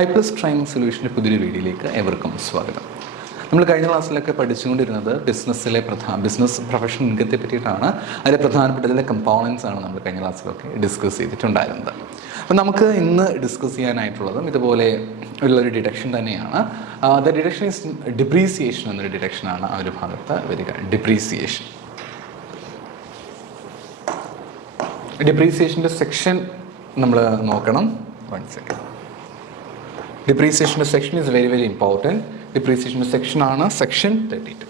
iPlus training സൊല്യൂഷൻ്റെ പുതിയൊരു വീഡിയോയിലേക്ക് ഏവർക്കും സ്വാഗതം. നമ്മൾ കഴിഞ്ഞ ക്ലാസ്സിലൊക്കെ പഠിച്ചുകൊണ്ടിരുന്നത് ബിസിനസ് പ്രൊഫഷണൽ ഇൻകത്തെ പറ്റിയിട്ടാണ്. അതിലെ പ്രധാനപ്പെട്ട ഇതിലെ കമ്പോണൻസ് ആണ് നമ്മൾ കഴിഞ്ഞ ക്ലാസ്സിലൊക്കെ ഡിസ്കസ് ചെയ്തിട്ടുണ്ടായിരുന്നത്. അപ്പം നമുക്ക് ഇന്ന് ഡിസ്കസ് ചെയ്യാനായിട്ടുള്ളതും ഇതുപോലെ ഉള്ളൊരു ഡിഡക്ഷൻ തന്നെയാണ്. ദ ഡിഡക്ഷൻ ഈസ് ഡിപ്രീസിയേഷൻ എന്നൊരു ഡിഡക്ഷനാണ് ആ ഒരു ഭാഗത്ത് വരിക. ഡിപ്രീസിയേഷൻ്റെ സെക്ഷൻ നമ്മൾ നോക്കണം. 1 second. Depreciation section is very, very important. Depreciation section ആണ് section 32.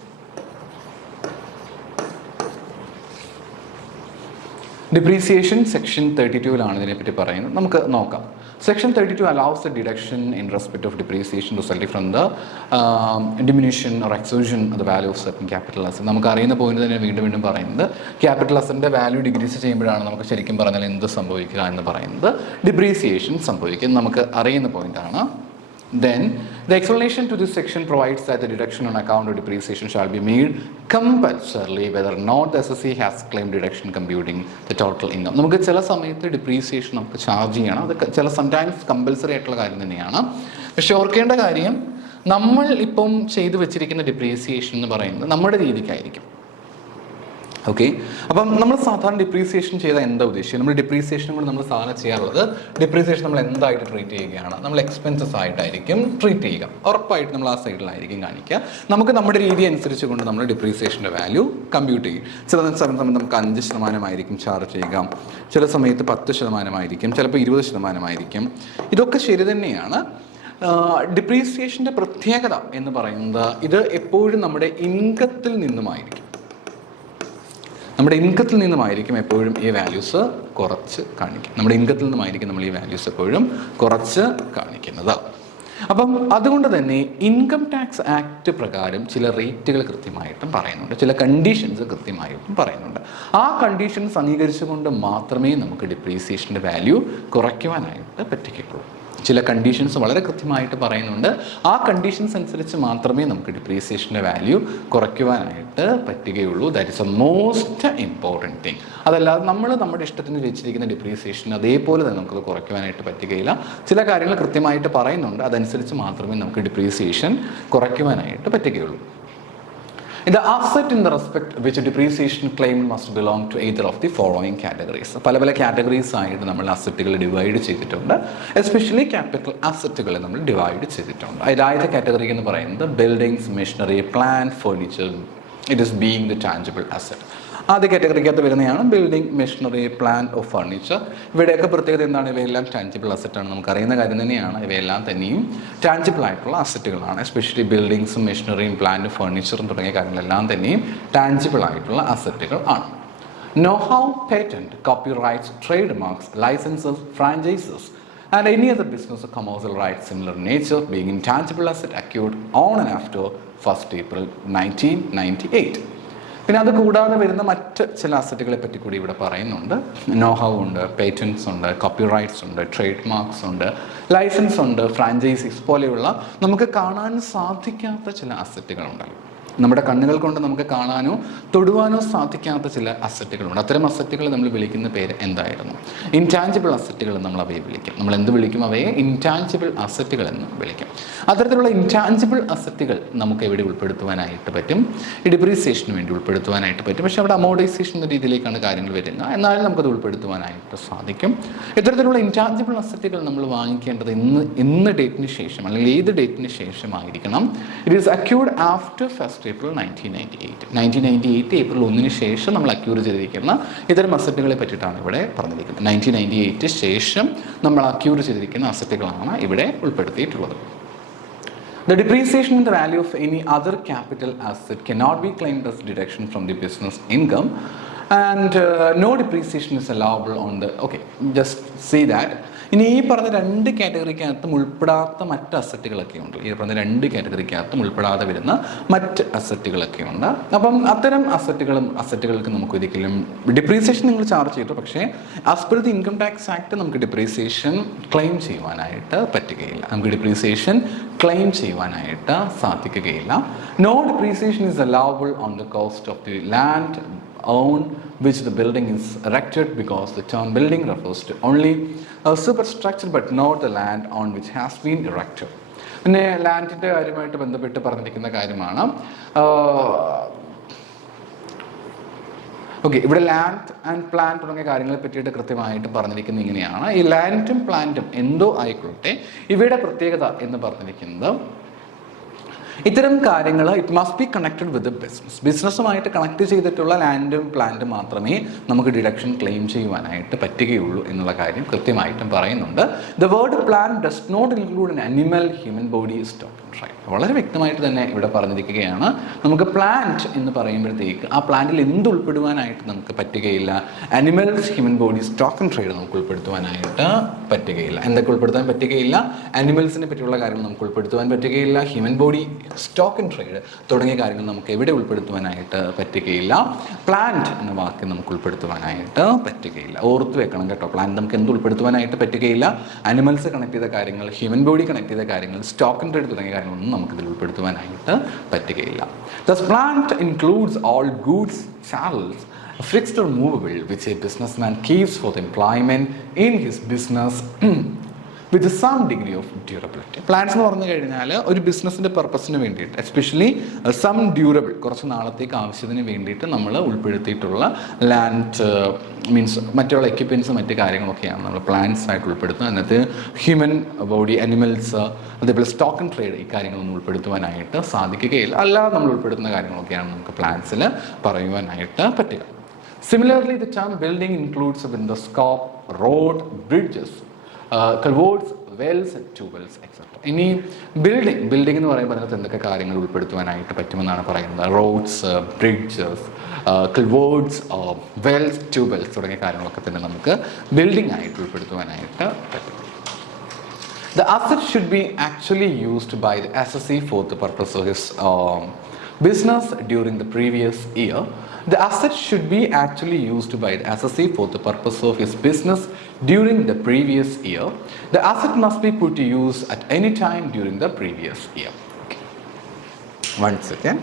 Depreciation section 32 ഇതിനെപ്പറ്റി പറയുന്നത്. നമുക്ക് നോക്കാം. Section 32 allows the deduction in respect of depreciation resulting from the diminution or exhaustion of the value of certain capital asset. നമുക്ക് അറിയുന്ന point തന്നെ വീണ്ടും പറയുന്നത് ക്യാപിറ്റൽ അസറ്റിന്റെ വാല്യൂ ഡിക്രീസ് ചെയ്യുമ്പോഴാണ് നമുക്ക് ശരിക്കും പറഞ്ഞാൽ എന്ത് സംഭവിക്കുക എന്ന് പറയുന്നത്, ഡിപ്രീസിയേഷൻ സംഭവിക്കുന്നത് നമുക്ക് അറിയുന്ന പോയിന്റാണ്. Then, the explanation to this section provides that the deduction on account of depreciation shall be made compulsorily whether or not the SSC has claimed deduction computing the total income. നമുക്ക് ചില സമയത്ത് depreciation നമുക്ക് charge ചെയ്യണം. അത് sometimes compulsory ആയിട്ടുള്ള കാര്യം തന്നെയാണ്. പക്ഷെ ഓർക്കേണ്ട കാര്യം, നമ്മൾ ഇപ്പം ചെയ്തു വെച്ചിരിക്കുന്ന ഡിപ്രീസിയേഷൻ എന്ന് പറയുന്നത് നമ്മുടെ രീതിക്കായിരിക്കും. ഓക്കെ, അപ്പം നമ്മൾ സാധാരണ ഡിപ്രീസിയേഷൻ ചെയ്താൽ എന്താ ഉദ്ദേശിച്ചത്? നമ്മൾ ഡിപ്രീസിയേഷനും കൂടെ നമ്മൾ സാധാരണ ചെയ്യാറുള്ളത്, ഡിപ്രീസിയേഷൻ നമ്മൾ എന്തായിട്ട് ട്രീറ്റ് ചെയ്യുകയാണ്? നമ്മൾ എക്സ്പെൻസസ് ആയിട്ടായിരിക്കും ട്രീറ്റ് ചെയ്യുക. ഉറപ്പായിട്ട് നമ്മൾ ആ സൈഡിലായിരിക്കും കാണിക്കുക. നമുക്ക് നമ്മുടെ രീതി അനുസരിച്ച് കൊണ്ട് നമ്മൾ ഡിപ്രീസിയേഷൻ്റെ വാല്യൂ കമ്പ്യൂട്ട് ചെയ്യും. ചില സമയത്ത് നമുക്ക് 5% ചാർജ് ചെയ്യുക, ചില സമയത്ത് 10% ചിലപ്പോൾ 20% ഇതൊക്കെ ശരി തന്നെയാണ്. ഡിപ്രീസിയേഷൻ്റെ പ്രത്യേകത എന്ന് പറയുന്നത് ഇത് എപ്പോഴും നമ്മുടെ ഇൻകത്തിൽ നിന്നുമായിരിക്കും. എപ്പോഴും ഈ വാല്യൂസ് കുറച്ച് കാണിക്കും. നമ്മുടെ ഇൻകത്തിൽ നിന്നുമായിരിക്കും നമ്മൾ ഈ വാല്യൂസ് എപ്പോഴും കുറച്ച് കാണിക്കുന്നത്. അപ്പം അതുകൊണ്ട് തന്നെ ഇൻകം ടാക്സ് ആക്ട് പ്രകാരം ചില റേറ്റുകൾ കൃത്യമായിട്ടും പറയുന്നുണ്ട്, ചില കണ്ടീഷൻസ് കൃത്യമായിട്ടും പറയുന്നുണ്ട്. ആ കണ്ടീഷൻസ് അംഗീകരിച്ചുകൊണ്ട് മാത്രമേ നമുക്ക് ഡിപ്രീസിയേഷൻ്റെ വാല്യൂ കുറയ്ക്കുവാനായിട്ട് പറ്റുകയുള്ളൂ. ചില കണ്ടീഷൻസ് വളരെ കൃത്യമായിട്ട് പറയുന്നുണ്ട്. ആ കണ്ടീഷൻസ് അനുസരിച്ച് മാത്രമേ നമുക്ക് ഡിപ്രീസിയേഷൻ്റെ വാല്യൂ കുറയ്ക്കുവാനായിട്ട് പറ്റുകയുള്ളൂ. That is A most important thing. അതല്ലാതെ നമ്മൾ നമ്മുടെ ഇഷ്ടത്തിന് വെച്ചിരിക്കുന്ന ഡിപ്രീസിയേഷൻ അതേപോലെ തന്നെ നമുക്കത് കുറയ്ക്കുവാനായിട്ട് പറ്റുകയില്ല. ചില കാര്യങ്ങൾ കൃത്യമായിട്ട് പറയുന്നുണ്ട്, അതനുസരിച്ച് മാത്രമേ നമുക്ക് ഡിപ്രീസിയേഷൻ കുറയ്ക്കുവാനായിട്ട് പറ്റുകയുള്ളൂ. The asset in the respect which depreciation claim must belong to either of the following categories. പല കാറ്റഗറീസ് ആയിട്ട് നമ്മൾ അസറ്റുകൾ ഡിവൈഡ് ചെയ്തിട്ടുണ്ട്. എസ്പെഷ്യലി ക്യാപിറ്റൽ അസറ്റുകൾ നമ്മൾ ഡിവൈഡ് ചെയ്തിട്ടുണ്ട്. ആദ്യത്തെ കാറ്റഗറി എന്ന് പറയുന്നത് buildings, machinery, plant, furniture. It is being the tangible asset. ആദ്യ കാറ്റഗറിക്കകത്ത് വരുന്നതാണ് building, machinery, plant of furniture. ഇവിടെയൊക്കെ പ്രത്യേകത എന്താണ്? ഇവയെല്ലാം ടാഞ്ചിബിൾ അസറ്റാണ്. നമുക്കറിയുന്ന കാര്യം തന്നെയാണ്. ഇവയെല്ലാം തന്നെയും ടാഞ്ചിബിൾ ആയിട്ടുള്ള അസറ്റുകളാണ്. എസ്പെഷ്യലി ബിൽഡിങ്സും മെഷീനറിയും പ്ലാന്റും ഫർണിച്ചറും തുടങ്ങിയ കാര്യങ്ങളെല്ലാം തന്നെയും ടാഞ്ചിബിൾ ആയിട്ടുള്ള അസറ്റുകൾ ആണ്. Know-how, patent, copyrights, trademarks, licenses, franchises and any other business or commercial rights similar in nature being intangible asset acquired on and after 1st April 1998. പിന്നെ അത് കൂടാതെ വരുന്ന മറ്റ് ചില അസറ്റുകളെ പറ്റി കൂടി ഇവിടെ പറയുന്നുണ്ട്. നോഹൗ ഉണ്ട്, പേറ്റൻസ് ഉണ്ട്, കോപ്പിറൈറ്റ്സ് ഉണ്ട്, ട്രേഡ് മാർക്സ് ഉണ്ട്, ലൈസൻസ് ഉണ്ട്, ഫ്രാഞ്ചൈസീസ് പോലെയുള്ള നമുക്ക് കാണാൻ സാധിക്കാത്ത ചില അസറ്റുകളുണ്ടല്ലോ. നമ്മുടെ കണ്ണുകൾ കൊണ്ട് നമുക്ക് കാണാനോ തൊടുവാനോ സാധിക്കാത്ത ചില അസറ്റുകളുണ്ട്. അത്തരം അസറ്റുകൾ നമ്മൾ വിളിക്കുന്ന പേര് എന്തായിരുന്നു? ഇൻടാഞ്ചിബിൾ അസറ്റുകൾ നമ്മൾ അവയെ വിളിക്കും. നമ്മൾ എന്ത് വിളിക്കും? അവയെ ഇൻടാഞ്ചിബിൾ അസറ്റുകൾ എന്ന് വിളിക്കും. അത്തരത്തിലുള്ള ഇൻടാഞ്ചിബിൾ അസറ്റുകൾ നമുക്ക് എവിടെ ഉൾപ്പെടുത്തുവാനായിട്ട് പറ്റും? ഈ ഡിപ്രീസിയേഷന് വേണ്ടി ഉൾപ്പെടുത്തുവാനായിട്ട് പറ്റും. പക്ഷേ അവിടെ അമോർട്ടൈസേഷൻ എന്ന രീതിയിലേക്കാണ് കാര്യങ്ങൾ വരുന്നത്. എന്നാലും നമുക്കത് ഉൾപ്പെടുത്തുവാനായിട്ട് സാധിക്കും. ഇത്തരത്തിലുള്ള ഇൻടാഞ്ചിബിൾ അസറ്റുകൾ നമ്മൾ വാങ്ങിക്കേണ്ടത് ഇന്ന് ഡേറ്റിന് ശേഷം അല്ലെങ്കിൽ ഏത് ഡേറ്റിന് ശേഷമായിരിക്കണം? It is acquired after 1st April 1998 April 1 ശേഷം നമ്മൾ അക്യൂർ ചെയ്തിരിക്കുന്ന ഇത്തരം അസറ്റുകളെ പറ്റിയിട്ടാണ് ഇവിടെ പറഞ്ഞിരിക്കുന്നത്. 1998 ശേഷം നമ്മൾ അക്യൂർ ചെയ്തിരിക്കുന്ന അസറ്റുകളാണ് ഇവിടെ ഉൾപ്പെടുത്തിയിട്ടുള്ളത്. The depreciation in the value of any other capital asset cannot be claimed as deduction from the business income and no depreciation is allowable on the just see that. ഇനി ഈ പറഞ്ഞ 2 കാറ്റഗറിക്കകത്തും ഉൾപ്പെടാത്ത മറ്റ് അസറ്റുകളൊക്കെ ഉണ്ട്. ഈ പറഞ്ഞ 2 കാറ്റഗറിക്കകത്തും ഉൾപ്പെടാതെ വരുന്ന മറ്റ് അസറ്റുകളൊക്കെ ഉണ്ട്. അപ്പം അത്തരം അസറ്റുകൾക്ക് നമുക്ക് ഒരിക്കലും ഡിപ്രീസിയേഷൻ നിങ്ങൾ ചാർജ് ചെയ്തു, പക്ഷേ as per the income tax act നമുക്ക് ഡിപ്രീസിയേഷൻ ക്ലെയിം ചെയ്യുവാനായിട്ട് പറ്റുകയില്ല. നമുക്ക് ഡിപ്രീസിയേഷൻ ക്ലെയിം ചെയ്യുവാനായിട്ട് സാധിക്കുകയില്ല. No depreciation is allowable on the cost of the land own which the building is erected, because the term building refers to only a superstructure but not the land on which has been erected. പിന്നെ ലാൻഡിൻ്റെ കാര്യമായിട്ട് ബന്ധപ്പെട്ട് പറഞ്ഞിരിക്കുന്ന കാര്യമാണ്. Okay, ഇവിടെ land and plan തുടങ്ങിയ കാര്യങ്ങളെ പറ്റിയിട്ട് കൃത്യമായിട്ട് പറഞ്ഞിരിക്കുന്നത് ഇങ്ങനെയാണ്. ഈ ലാൻഡും പ്ലാന്റും എന്തോ ആയിക്കൊള്ളട്ടെ, ഇവയുടെ പ്രത്യേകത എന്ന് പറഞ്ഞിരിക്കുന്നത് ഇത്തരം കാര്യങ്ങൾ it must be connected with business. ബിസിനസ്സുമായിട്ട് കണക്ട് ചെയ്തിട്ടുള്ള ലാൻഡും പ്ലാന്റും മാത്രമേ നമുക്ക് ഡിഡക്ഷൻ ക്ലെയിം ചെയ്യുവാനായിട്ട് പറ്റുകയുള്ളൂ എന്നുള്ള കാര്യം കൃത്യമായിട്ടും പറയുന്നുണ്ട്. The word plant does not include an animal, human body, stock and trade. വളരെ വ്യക്തമായിട്ട് തന്നെ ഇവിടെ പറഞ്ഞിരിക്കുകയാണ്. നമുക്ക് പ്ലാന്റ് എന്ന് പറയുമ്പോഴത്തേക്ക് ആ പ്ലാന്റിൽ എന്ത് ഉൾപ്പെടുവാനായിട്ട് നമുക്ക് പറ്റുകയില്ല? Animals, human body, stock and trade നമുക്ക് ഉൾപ്പെടുത്തുവാനായിട്ട് പറ്റുകയില്ല. എന്തൊക്കെ ഉൾപ്പെടുത്താൻ പറ്റുകയില്ല? അനിമൽസിനെ പറ്റിയുള്ള കാര്യങ്ങൾ നമുക്ക് ഉൾപ്പെടുത്തുവാൻ പറ്റുകയില്ല. Human body, stock and trade തുടങ്ങിയ കാര്യങ്ങൾ നമുക്ക് എവിടെ ഉൾപ്പെടുത്തുവാനായിട്ട് പറ്റുകയില്ല? പ്ലാന്റ് എന്ന വാക്ക് നമുക്ക് ഉൾപ്പെടുത്തുവാനായിട്ട് പറ്റുകയില്ല. ഓർത്ത് വെക്കണം കേട്ടോ. പ്ലാന്റ് നമുക്ക് എന്ത് ഉൾപ്പെടുത്തുവാനായിട്ട് പറ്റുകയില്ല? അനിമൽസ് കണക്ട് ചെയ്ത കാര്യങ്ങൾ, ഹ്യൂമൻ ബോഡി കണക്ട് ചെയ്ത കാര്യങ്ങൾ, സ്റ്റോക്ക് ആൻഡ് ട്രേഡ് തുടങ്ങിയ കാര്യങ്ങളൊന്നും നമുക്കിതിൽ ഉൾപ്പെടുത്തുവാനായിട്ട് പറ്റുകയില്ല. Thus plant includes all goods, chattels, fixed or movable, which a businessman keeps for the employment in his business with some degree of durability. Plants എന്ന് പറഞ്ഞു കഴിഞ്ഞാൽ ഒരു ബിസിനസ്സിൻ്റെ പർപ്പസിന് വേണ്ടിയിട്ട്, എസ്പെഷ്യലി സം ഡ്യൂറബിൾ, കുറച്ച് നാളത്തേക്ക് ആവശ്യത്തിന് വേണ്ടിയിട്ട് നമ്മൾ ഉൾപ്പെടുത്തിയിട്ടുള്ള ലാൻഡ് മീൻസ് മറ്റുള്ള എക്യുപ്മെൻറ്റ്സ്, മറ്റ് കാര്യങ്ങളൊക്കെയാണ് നമ്മൾ പ്ലാന്റ്സ് ആയിട്ട് ഉൾപ്പെടുത്തുന്നത്. അതിനകത്ത് ഹ്യൂമൻ ബോഡി, അനിമൽസ്, അതേപോലെ സ്റ്റോക്ക് ആൻഡ് ട്രേഡ് ഈ കാര്യങ്ങളൊന്നും ഉൾപ്പെടുത്തുവാനായിട്ട് സാധിക്കുകയില്ല. അല്ലാതെ നമ്മൾ ഉൾപ്പെടുത്തുന്ന കാര്യങ്ങളൊക്കെയാണ് നമുക്ക് പ്ലാന്റ്സിൽ പറയുവാനായിട്ട് പറ്റുക. Similarly, the term building includes within the scope road, bridges, culverts, wells, tubewells, etc. ഇനി ബിൽഡിംഗ് എന്ന് പറയുമ്പോൾ അതിനകത്ത് എന്തൊക്കെ കാര്യങ്ങൾ ഉൾപ്പെടുത്തുവാനായിട്ട് പറ്റുമെന്നാണ് പറയുന്നത്? Roads, bridges, culverts, wells, tubewells തുടങ്ങിയ കാര്യങ്ങളൊക്കെ തന്നെ നമുക്ക് ബിൽഡിംഗ് ആയിട്ട് ഉൾപ്പെടുത്തുവാനായിട്ട് പറ്റും. The asset should be actually used by the assessee for the purpose of his business during the previous year. The asset should be actually used by the assessee for the purpose of his business during the previous year. The asset must be put to use at any time during the previous year. Okay. One second.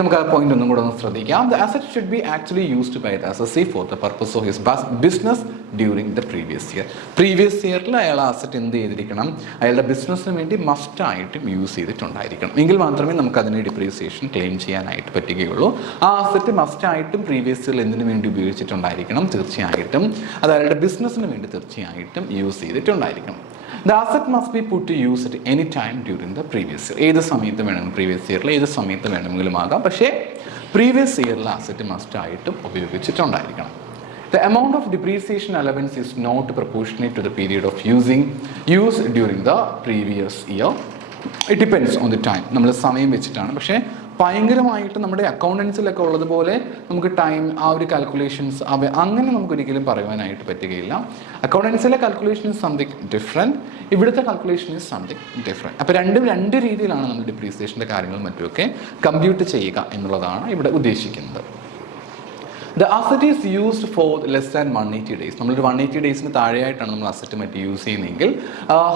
നമുക്ക് ആ point ഒന്നും കൂടെ ഒന്ന് ശ്രദ്ധിക്കാം. The asset should be actually used by the assessee for the purpose of his business during the previous year. Previous ഇയറിൽ അയാൾ asset എന്ത് ചെയ്തിരിക്കണം? അയാളുടെ ബിസിനസ്സിന് വേണ്ടി മസ്റ്റായിട്ടും യൂസ് ചെയ്തിട്ടുണ്ടായിരിക്കണം. എങ്കിൽ മാത്രമേ നമുക്ക് അതിന് ഡിപ്രീസിയേഷൻ ക്ലെയിം ചെയ്യാനായിട്ട് പറ്റുകയുള്ളൂ. ആ ആസറ്റ് മസ്റ്റായിട്ടും പ്രീവിയസ് ഇയറിൽ എന്തിനു വേണ്ടി ഉപയോഗിച്ചിട്ടുണ്ടായിരിക്കണം? തീർച്ചയായിട്ടും അത് അയാളുടെ ബിസിനസ്സിന് വേണ്ടി തീർച്ചയായിട്ടും use ചെയ്തിട്ടുണ്ടായിരിക്കണം. The asset must be put to use at any time during the previous year. ഏത് സമയത്ത് വേണമെങ്കിലും, പ്രീവിയസ് ഇയറിൽ ഏത് സമയത്ത് വേണമെങ്കിലും ആകാം. പക്ഷേ പ്രീവിയസ് ഇയറിൽ അസറ്റ് മസ്റ്റായിട്ടും ഉപയോഗിച്ചിട്ടുണ്ടായിരിക്കണം. The amount of depreciation allowance is not proportionate to the period of use during the previous year. It depends on the time. നമ്മൾ സമയം വെച്ചിട്ടാണ്. പക്ഷേ ഭയങ്കരമായിട്ട് നമ്മുടെ അക്കൗണ്ടൻസിലൊക്കെ ഉള്ളതുപോലെ നമുക്ക് ടൈം, ആ ഒരു കാൽക്കുലേഷൻസ് അങ്ങനെ നമുക്ക് ഒരിക്കലും പറയുവാനായിട്ട് പറ്റുകയില്ല. അക്കൗണ്ടൻസിലെ കാൽക്കുലേഷൻ ഇസ് സംതിങ് ഡിഫറെൻറ്റ്, ഇവിടുത്തെ കാൽക്കുലേഷൻ ഇസ് സംതിങ് ഡിഫറെൻറ്റ്. അപ്പോൾ രണ്ട് രീതിയിലാണ് നമ്മൾ ഡിപ്രീസിയേഷൻ്റെ കാര്യങ്ങളും മറ്റുമൊക്കെ കമ്പ്യൂട്ട് ചെയ്യുക എന്നുള്ളതാണ് ഇവിടെ ഉദ്ദേശിക്കുന്നത്. The asset is used for less than 180 days. നമ്മളൊരു 180 ഡേയ്സിന് താഴെയായിട്ടാണ് നമ്മൾ അസറ്റ് മറ്റ് യൂസ് ചെയ്യുന്നതെങ്കിൽ,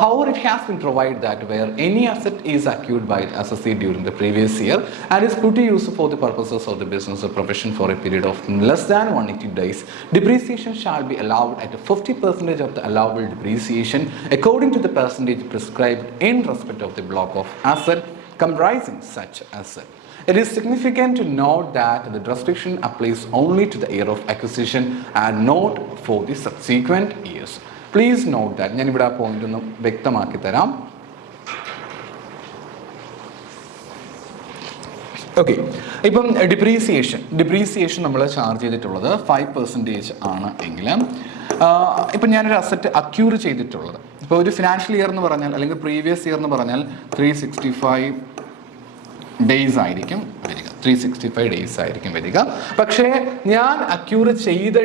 however it has been provided that where any asset is acquired by the assessee during the previous year and is put to use for the purposes of the business or profession for a period of less than 180 days, depreciation shall be allowed at 50% of the allowable depreciation according to the percentage prescribed in respect of the block of asset comprising such asset. It is significant to note that the restriction applies only to the year of acquisition and not for the subsequent years. Please note that. ഞാൻ ഇവിടെ ആ point ഒന്ന് വ്യക്തമാക്കി തരാം. Okay, ഇപ്പം depreciation നമ്മൾ charge ചെയ്തിട്ടുള്ളത് 5% ആണ് എങ്കിൽ, ഇപ്പം ഞാനൊരു അസറ്റ് അക്യൂർ ചെയ്തിട്ടുള്ളത്, ഇപ്പോൾ ഒരു ഫിനാൻഷ്യൽ ഇയർ എന്ന് പറഞ്ഞാൽ അല്ലെങ്കിൽ പ്രീവിയസ് ഇയർ എന്ന് പറഞ്ഞാൽ 365 ഡേയ്സ് ആയിരിക്കും വരിക, 365 ഡേയ്സ് ആയിരിക്കും വരിക. പക്ഷേ ഞാൻ അക്യൂർ ചെയ്ത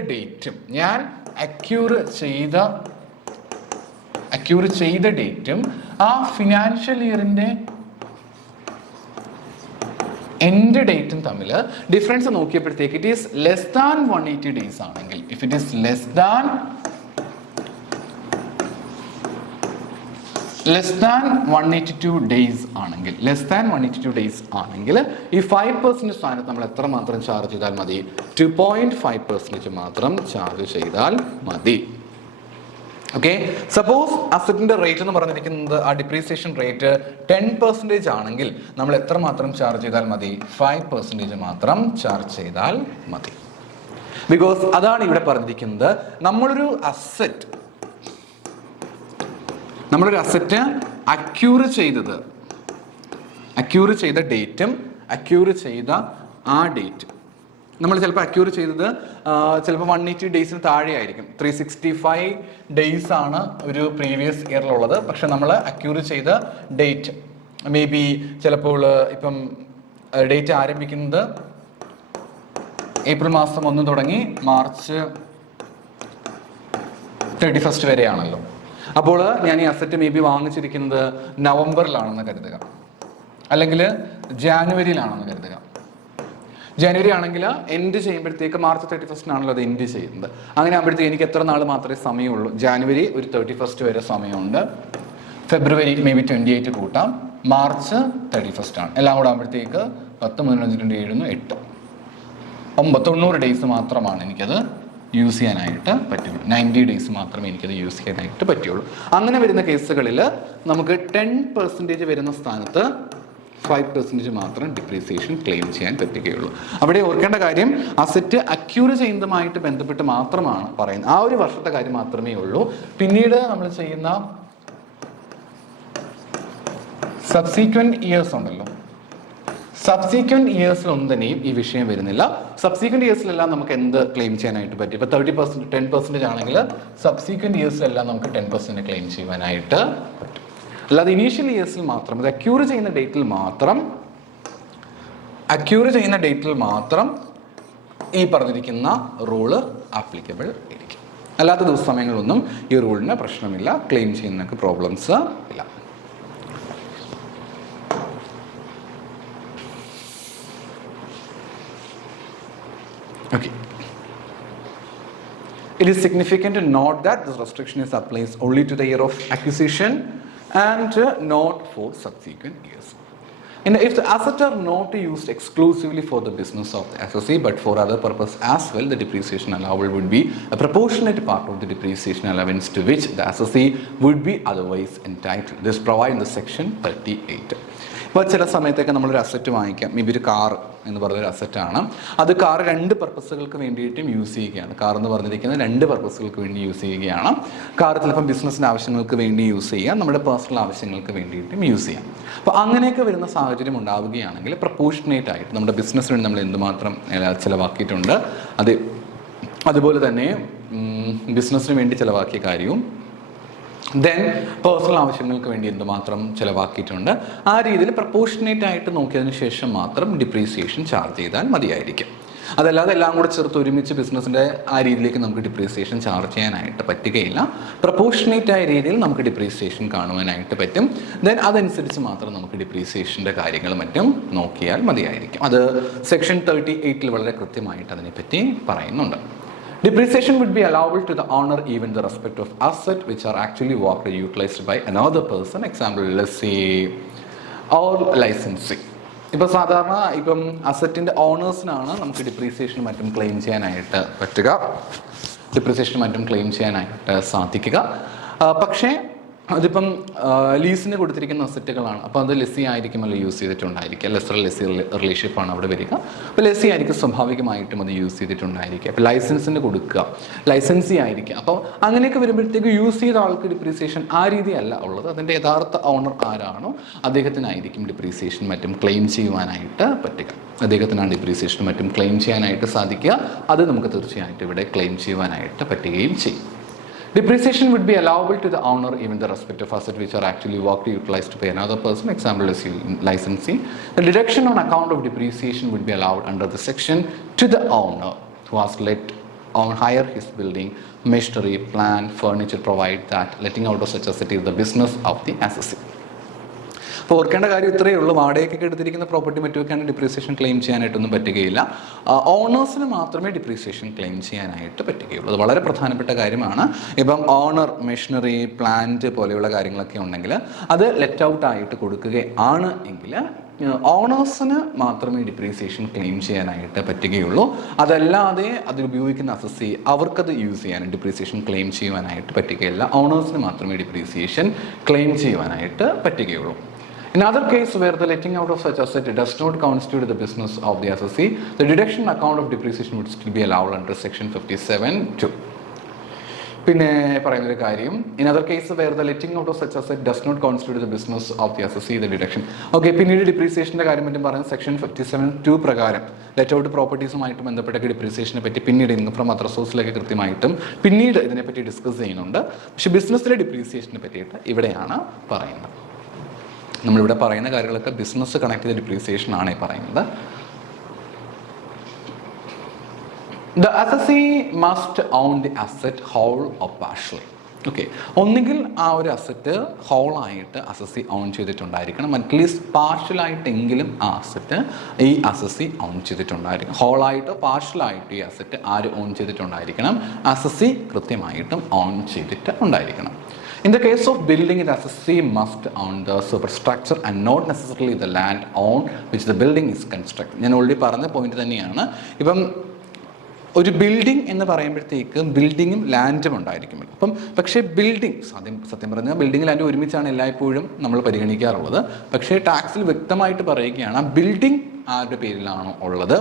ഡേറ്റും ആ ഫിനാൻഷ്യൽ ഇയറിൻ്റെ എൻഡ് ഡേറ്റും തമ്മിൽ ഡിഫറൻസ് നോക്കിയപ്പോഴത്തേക്ക് it is less than 180 days ആണെങ്കിൽ, if it is less less than 182 days ആണെങ്കിൽ ഈ 5% സ്ഥാനത്ത് നമ്മൾ എത്രമാത്രം ചാർജ് ചെയ്താൽ മതി? 2.5% മാത്രം ചാർജ് ചെയ്താൽ മതി. ഓക്കെ, സപ്പോസ് അസറ്റിന്റെ റേറ്റ് എന്ന് പറഞ്ഞിരിക്കുന്നത് ആ ഡിപ്രീസിയേഷൻ റേറ്റ് 10% ആണെങ്കിൽ നമ്മൾ എത്രമാത്രം ചാർജ് ചെയ്താൽ മതി? 5% മാത്രം ചാർജ് ചെയ്താൽ മതി. ബിക്കോസ് അതാണ് ഇവിടെ പറഞ്ഞിരിക്കുന്നത്. നമ്മളൊരു അസറ്റ് അക്യൂർ ചെയ്ത ഡേറ്റും അക്യൂർ ചെയ്ത ആ ഡേറ്റ് നമ്മൾ ചിലപ്പോൾ അക്യൂർ ചെയ്തത് ചിലപ്പോൾ 180 ഡേയ്സിന് താഴെ ആയിരിക്കും. 365 ഡേയ്സ് ആണ് ഒരു പ്രീവിയസ് ഇയറിലുള്ളത്. പക്ഷെ നമ്മൾ അക്യൂർ ചെയ്ത ഡേറ്റ് മേ ബി ചിലപ്പോൾ ഇപ്പം ഡേറ്റ് ആരംഭിക്കുന്നത് ഏപ്രിൽ മാസം 1 തുടങ്ങി മാർച്ച് 31 വരെയാണല്ലോ. അപ്പോൾ ഞാൻ ഈ അസറ്റ് മേ ബി വാങ്ങിച്ചിരിക്കുന്നത് നവംബറിലാണെന്ന് കരുതുക, അല്ലെങ്കിൽ ജാനുവരിയിലാണെന്ന് കരുതുക. ജനുവരി ആണെങ്കിൽ എൻഡ് ചെയ്യുമ്പോഴത്തേക്ക് മാർച്ച് 31 അത് എൻഡ് ചെയ്യുന്നത്. അങ്ങനെ ആകുമ്പോഴത്തേക്ക് എനിക്ക് എത്ര നാൾ മാത്രമേ സമയമുള്ളൂ? ജാനുവരി ഒരു 31 വരെ സമയമുണ്ട്, ഫെബ്രുവരി മേ ബി 28 കൂട്ടാം, മാർച്ച് 31 ആണ്. എല്ലാം കൂടെ ആകുമ്പോഴത്തേക്ക് 10, 15, 7, 8, 90 ഡേയ്സ് മാത്രമാണ് എനിക്കത് യൂസ് ചെയ്യാനായിട്ട് പറ്റുള്ളൂ. 90 ഡേയ്സ് മാത്രമേ എനിക്കത് യൂസ് ചെയ്യാനായിട്ട് പറ്റുള്ളൂ. അങ്ങനെ വരുന്ന കേസുകളിൽ നമുക്ക് 10% വരുന്ന സ്ഥാനത്ത് 5% മാത്രം ഡിപ്രീസിയേഷൻ ക്ലെയിം ചെയ്യാൻ പറ്റുകയുള്ളൂ. അവിടെ ഓർക്കേണ്ട കാര്യം, അസറ്റ് അക്യൂർ ചെയ്യുന്നതുമായിട്ട് ബന്ധപ്പെട്ട് മാത്രമാണ് പറയുന്നത്. ആ ഒരു വർഷത്തെ കാര്യം മാത്രമേ ഉള്ളൂ. പിന്നീട് നമ്മൾ ചെയ്യുന്ന സബ്സീക്വന്റ് ഇയേഴ്സ് ഉണ്ടല്ലോ, സബ്സീക്വന്റ് ഇയേഴ്സിലൊന്നും തന്നെയും ഈ വിഷയം വരുന്നില്ല. സബ്സീക്വന്റ് ഇയേഴ്സിലെല്ലാം നമുക്ക് എന്ത് ക്ലെയിം ചെയ്യാനായിട്ട് പറ്റും? ഇപ്പോൾ 30%, 10% ആണെങ്കിൽ സബ്സീക്വന്റ് ഇയേഴ്സിലെല്ലാം നമുക്ക് 10% ക്ലെയിം ചെയ്യാനായിട്ട് പറ്റും. അല്ലാതെ ഇനീഷ്യൽ ഇയേഴ്സിൽ മാത്രം, അത് അക്യൂർ ചെയ്യുന്ന ഡേറ്റിൽ മാത്രം ഈ പറഞ്ഞിരിക്കുന്ന റൂള് ആപ്ലിക്കബിൾ ആയിരിക്കും. അല്ലാത്ത ദിവസമയങ്ങളൊന്നും ഈ റൂളിന് പ്രശ്നമില്ല, ക്ലെയിം ചെയ്യുന്നതിനൊക്കെ പ്രോബ്ലംസ് ഇല്ല. Okay. It is significant to note that this restriction is applies only to the year of acquisition and not for subsequent years. And if the assets are not used exclusively for the business of the SSC but for other purpose as well, the depreciation allowable would be a proportionate part of the depreciation allowance to which the SSC would be otherwise entitled. This provided in the section 38. ഇപ്പോൾ ചില സമയത്തൊക്കെ നമ്മളൊരു asset വാങ്ങിക്കാം, may be ഒരു car എന്ന് പറഞ്ഞൊരു അസറ്റാണ്. അത് car 2 പർപ്പസുകൾക്ക് വേണ്ടിയിട്ടും യൂസ് ചെയ്യുകയാണ്. കാർ എന്ന് പറഞ്ഞിരിക്കുന്നത് 2 പർപ്പസുകൾക്ക് വേണ്ടി യൂസ് ചെയ്യുകയാണ്. കാർ ചിലപ്പം ബിസിനസ്സിൻ്റെ ആവശ്യങ്ങൾക്ക് വേണ്ടി യൂസ് ചെയ്യാം, നമ്മുടെ പേഴ്സണൽ ആവശ്യങ്ങൾക്ക് വേണ്ടിയിട്ടും യൂസ് ചെയ്യാം. അപ്പോൾ അങ്ങനെയൊക്കെ വരുന്ന സാഹചര്യം ഉണ്ടാവുകയാണെങ്കിൽ പ്രപ്പോർഷനേറ്റ് ആയിട്ട് നമ്മുടെ ബിസിനസ്സിന് വേണ്ടി നമ്മൾ എന്തുമാത്രം ചിലവാക്കിയിട്ടുണ്ട്, അതുപോലെ തന്നെ ബിസിനസ്സിന് വേണ്ടി ചിലവാക്കിയ കാര്യവും ദെൻ പേഴ്സണൽ ആവശ്യങ്ങൾക്ക് വേണ്ടി എന്തുമാത്രം ചിലവാക്കിയിട്ടുണ്ട്, ആ രീതിയിൽ പ്രപ്പോർഷനേറ്റ് ആയിട്ട് നോക്കിയതിന് ശേഷം മാത്രം ഡിപ്രീസിയേഷൻ ചാർജ് ചെയ്താൽ മതിയായിരിക്കും. അതല്ലാതെ എല്ലാം കൂടെ ചേർത്ത് ഒരുമിച്ച് ബിസിനസ്സിൻ്റെ ആ രീതിയിലേക്ക് നമുക്ക് ഡിപ്രീസിയേഷൻ ചാർജ് ചെയ്യാനായിട്ട് പറ്റുകയില്ല. പ്രപ്പോർഷനേറ്റ് ആയ രീതിയിൽ നമുക്ക് ഡിപ്രീസിയേഷൻ കാണുവാനായിട്ട് പറ്റും. ദെൻ അതനുസരിച്ച് മാത്രം നമുക്ക് ഡിപ്രീസിയേഷൻ്റെ കാര്യങ്ങൾ മറ്റും നോക്കിയാൽ മതിയായിരിക്കും. അത് സെക്ഷൻ 38 വളരെ കൃത്യമായിട്ട് അതിനെപ്പറ്റി പറയുന്നുണ്ട്. Depreciation would be allowable to the owner even in the respect of assets which are actually worked or utilized by another person, example lessee or licensee. ഇപ്പോൾ സാധാരണ ഇപ്പം അസറ്റിൻ്റെ ഓണേഴ്സിനാണ് നമുക്ക് ഡിപ്രീസിയേഷൻ മറ്റും ക്ലെയിം ചെയ്യാനായിട്ട് സാധിക്കുക. പക്ഷേ അതിപ്പം ലീസിന് കൊടുത്തിരിക്കുന്ന അസറ്റുകളാണ്. അപ്പോൾ അത് ലെസ്സി ആയിരിക്കുമല്ലോ യൂസ് ചെയ്തിട്ടുണ്ടായിരിക്കുക. ലെസർ ലെസ്സി റിലേഷൻഷിപ്പാണ് അവിടെ വരിക. അപ്പോൾ ലെസ്സി ആയിരിക്കും സ്വാഭാവികമായിട്ടും അത് യൂസ് ചെയ്തിട്ടുണ്ടായിരിക്കുക. അപ്പോൾ ലൈസൻസിന് കൊടുക്കുക, ലൈസൻസി ആയിരിക്കുക. അപ്പോൾ അങ്ങനെയൊക്കെ വരുമ്പോഴത്തേക്ക് യൂസ് ചെയ്ത ആൾക്ക് ഡിപ്രീസിയേഷൻ ആ രീതിയല്ല ഉള്ളത്. അതിൻ്റെ യഥാർത്ഥ ഓണർ ആരാണോ അദ്ദേഹത്തിനായിരിക്കും ഡിപ്രീസിയേഷൻ മറ്റും ക്ലെയിം ചെയ്യുവാനായിട്ട് പറ്റുക. അദ്ദേഹത്തിനാണ് ഡിപ്രീസിയേഷൻ മറ്റും ക്ലെയിം ചെയ്യാനായിട്ട് സാധിക്കുക. അത് നമുക്ക് തീർച്ചയായിട്ടും ഇവിടെ ക്ലെയിം ചെയ്യുവാനായിട്ട് പറ്റുകയും ചെയ്യും. Depreciation would be allowable to the owner even in the respect of assets which are actually worked or utilized by another person, example is licensee. The deduction on account of depreciation would be allowed under the section to the owner who has let on hire his building, machinery, plant, furniture, provide that letting out of such asset is the business of the assessee. അപ്പോൾ ഓർക്കേണ്ട കാര്യം ഇത്രയേ ഉള്ളൂ. വാടകയ്ക്കൊക്കെ എടുത്തിരിക്കുന്ന property മറ്റുമൊക്കെയാണ് depreciation claim ചെയ്യാനായിട്ടൊന്നും പറ്റുകയില്ല. ഓണേഴ്സിന് മാത്രമേ depreciation claim ചെയ്യാനായിട്ട് പറ്റുകയുള്ളൂ. അത് വളരെ പ്രധാനപ്പെട്ട കാര്യമാണ്. ഇപ്പം ഓണർ മെഷീനറി പ്ലാന്റ് പോലെയുള്ള കാര്യങ്ങളൊക്കെ ഉണ്ടെങ്കിൽ അത് ലെറ്റ് ഔട്ട് ആയിട്ട് കൊടുക്കുകയാണ് എങ്കിൽ ഓണേഴ്സിന് മാത്രമേ ഡിപ്രീസിയേഷൻ ക്ലെയിം ചെയ്യാനായിട്ട് പറ്റുകയുള്ളൂ. അതല്ലാതെ അതിലുപയോഗിക്കുന്ന അസസി അവർക്കത് യൂസ് ചെയ്യാൻ ഡിപ്രീസിയേഷൻ ക്ലെയിം ചെയ്യുവാനായിട്ട് പറ്റുകയില്ല. ഓണേഴ്സിന് മാത്രമേ ഡിപ്രീസിയേഷൻ ക്ലെയിം ചെയ്യുവാനായിട്ട് പറ്റുകയുള്ളൂ. In other case where the letting out of such asset does not constitute the business of the assessee, the deduction account of depreciation would still be allowed under section 57(2). പിന്നെ പറയുന്നൊരു കാര്യം, in other case where the letting out of such asset does not constitute the business of the assessee the deduction. Okay, പിന്നീട് ഡിപ്രീസിയേഷൻ്റെ കാര്യം പറ്റും പറയുന്നത് section 57(2) പ്രകാരം let out പ്രോപ്പർട്ടീസുമായിട്ട് ബന്ധപ്പെട്ട ഡിപ്രീസിയേഷനെ പറ്റി പിന്നീട് ഇൻകം ഫ്രം അതർ സോഴ്സിലൊക്കെ കൃത്യമായിട്ടും പിന്നീട് ഇതിനെപ്പറ്റി ഡിസ്കസ് ചെയ്യുന്നുണ്ട്. പക്ഷേ ബിസിനസ്സിലെ ഡിപ്രീസിയേഷനെ പറ്റിയിട്ട് ഇവിടെയാണ് പറയുന്നത്. നമ്മളിവിടെ പറയുന്ന കാര്യങ്ങളൊക്കെ ബിസിനസ് കണക്ട് ചെയ്ത ഡിപ്രീസിയേഷൻ ആണ് ഈ പറയുന്നത്. The assessee must own the asset whole or partially. Okay, ഒന്നുകിൽ ആ ഒരു അസറ്റ് ഹോളായിട്ട് അസസി ഓൺ ചെയ്തിട്ടുണ്ടായിരിക്കണം, അറ്റ്ലീസ്റ്റ് പാർഷ്യലായിട്ടെങ്കിലും ആ അസറ്റ് ഈ അസസി ഓൺ ചെയ്തിട്ടുണ്ടായിരിക്കണം. ഹോളായിട്ടോ പാർഷ്യലായിട്ടോ ഈ അസറ്റ് ആര് ഓൺ ചെയ്തിട്ടുണ്ടായിരിക്കണം? അസസി കൃത്യമായിട്ടും ഓൺ ചെയ്തിട്ട് ഉണ്ടായിരിക്കണം. In the case of building, the assessee must own the superstructure and not necessarily the land on which the building is constructed. ഞാൻ already പറഞ്ഞ point തന്നെയാണ്. ഇപ്പം ഒരു ബിൽഡിംഗ് എന്ന് പറയുമ്പോഴത്തേക്ക് ബിൽഡിങ്ങും ലാൻഡും ഉണ്ടായിരിക്കും. അപ്പം പക്ഷേ ബിൽഡിംഗ് സത്യം പറഞ്ഞാൽ ബിൽഡിംഗ് ലാൻഡ് ഒരുമിച്ചാണ് എല്ലായ്പ്പോഴും നമ്മൾ പരിഗണിക്കാറുള്ളത്. പക്ഷേ ടാക്സിൽ വ്യക്തമായിട്ട് പറയുകയാണ് ആ ബിൽഡിംഗ് ആരുടെ പേരിലാണോ ഉള്ളത്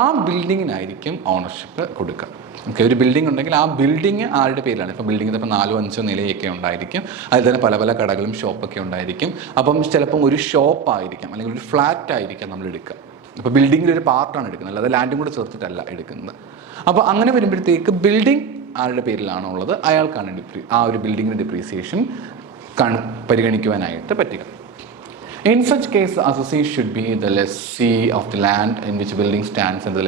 ആ ബിൽഡിങ്ങിനായിരിക്കും ഓണർഷിപ്പ് കൊടുക്കുക. ഓക്കെ, ഒരു ബിൽഡിംഗ് ഉണ്ടെങ്കിൽ ആ ബിൽഡിംഗ് ആരുടെ പേരിലാണ്. ഇപ്പോൾ ബിൽഡിങ്ങിൽ ഇപ്പോൾ 4-5 നിലയൊക്കെ ഉണ്ടായിരിക്കും, അതിൽ തന്നെ പല പല കടകളും ഷോപ്പൊക്കെ ഉണ്ടായിരിക്കും. അപ്പം ചിലപ്പം ഒരു ഷോപ്പായിരിക്കാം അല്ലെങ്കിൽ ഒരു ഫ്ലാറ്റ് ആയിരിക്കാം നമ്മൾ എടുക്കുക. അപ്പോൾ ബിൽഡിങ്ങിൻ്റെ ഒരു പാർട്ടാണ് എടുക്കുന്നത്, അല്ലാതെ ലാൻഡും കൂടെ ചേർത്തിട്ടല്ല എടുക്കുന്നത്. അപ്പോൾ അങ്ങനെ വരുമ്പോഴത്തേക്ക് ബിൽഡിംഗ് ആരുടെ പേരിലാണോ ഉള്ളത് അയാൾക്കാണ് ആ ഒരു ബിൽഡിങ്ങിൻ്റെ ഡിപ്രീസിയേഷൻ പരിഗണിക്കുവാനായിട്ട് പറ്റുക. In such case, the assessee should be the lessee of the land in which building stands, and the